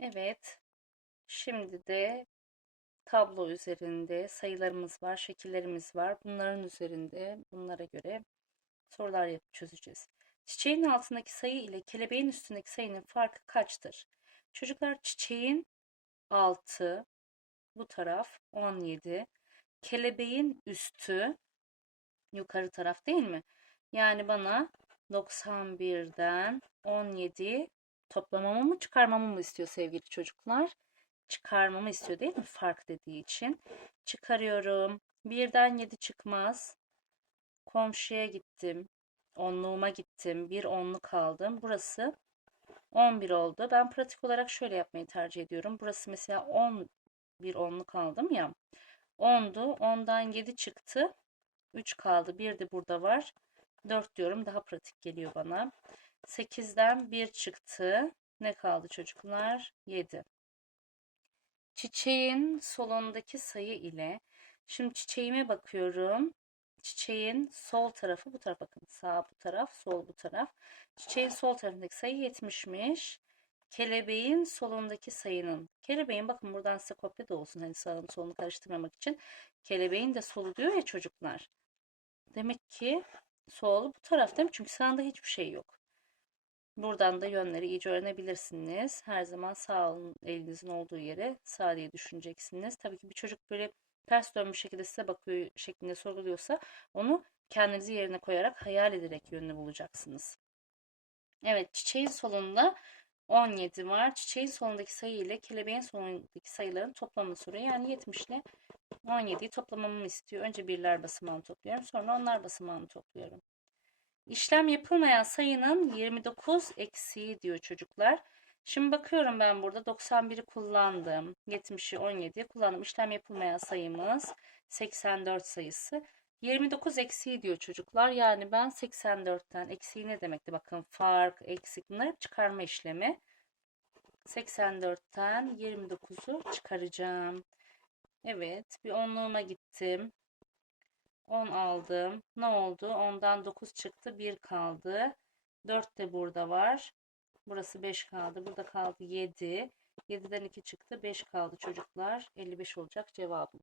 Evet. Şimdi de tablo üzerinde sayılarımız var, şekillerimiz var. Bunların üzerinde bunlara göre sorular yapıp çözeceğiz. Çiçeğin altındaki sayı ile kelebeğin üstündeki sayının farkı kaçtır? Çocuklar çiçeğin altı, bu taraf 17. Kelebeğin üstü yukarı taraf değil mi? Yani bana 91'den 17 toplamamı mı çıkarmamı mı istiyor sevgili çocuklar? Çıkarmamı istiyor değil mi? Fark dediği için. Çıkarıyorum. 1'den 7 çıkmaz. Komşuya gittim. Onluğuma gittim. Bir onluk aldım. Burası 11 oldu. Ben pratik olarak şöyle yapmayı tercih ediyorum. Burası mesela 10 bir onluk aldım ya. 10'du. 10'dan 7 çıktı. 3 kaldı. 1 de burada var. 4 diyorum. Daha pratik geliyor bana. 8'den 1 çıktı. Ne kaldı çocuklar? 7. Çiçeğin solundaki sayı ile şimdi çiçeğime bakıyorum. Çiçeğin sol tarafı bu taraf bakın. Sağ bu taraf, sol bu taraf. Çiçeğin sol tarafındaki sayı 70'miş. Kelebeğin solundaki sayının. Kelebeğin bakın buradan size kopya da olsun. Hani sağını solunu karıştırmamak için. Kelebeğin de solu diyor ya çocuklar. Demek ki sol bu taraf değil mi? Çünkü sağında hiçbir şey yok. Buradan da yönleri iyice öğrenebilirsiniz. Her zaman sağ elinizin olduğu yere sağ diye düşüneceksiniz. Tabii ki bir çocuk böyle ters dönmüş şekilde size bakıyor şeklinde sorguluyorsa onu kendinizi yerine koyarak hayal ederek yönünü bulacaksınız. Evet çiçeğin solunda 17 var. Çiçeğin solundaki sayı ile kelebeğin solundaki sayıların toplamını soruyor. Yani 70 ile 17'yi toplamamı istiyor. Önce birler basamağını topluyorum. Sonra onlar basamağını topluyorum. İşlem yapılmayan sayının 29 eksiği diyor çocuklar. Şimdi bakıyorum ben burada 91'i kullandım. 70'i 17'yi kullandım. İşlem yapılmayan sayımız 84 sayısı. 29 eksiği diyor çocuklar. Yani ben 84'ten eksiği ne demekti? Bakın fark, eksik bunlar hep çıkarma işlemi. 84'ten 29'u çıkaracağım. Evet bir onluğuma gittim. 10 aldım. Ne oldu? 10'dan 9 çıktı. 1 kaldı. 4 de burada var. Burası 5 kaldı. Burada kaldı 7. 7'den 2 çıktı. 5 kaldı çocuklar. 55 olacak cevabım.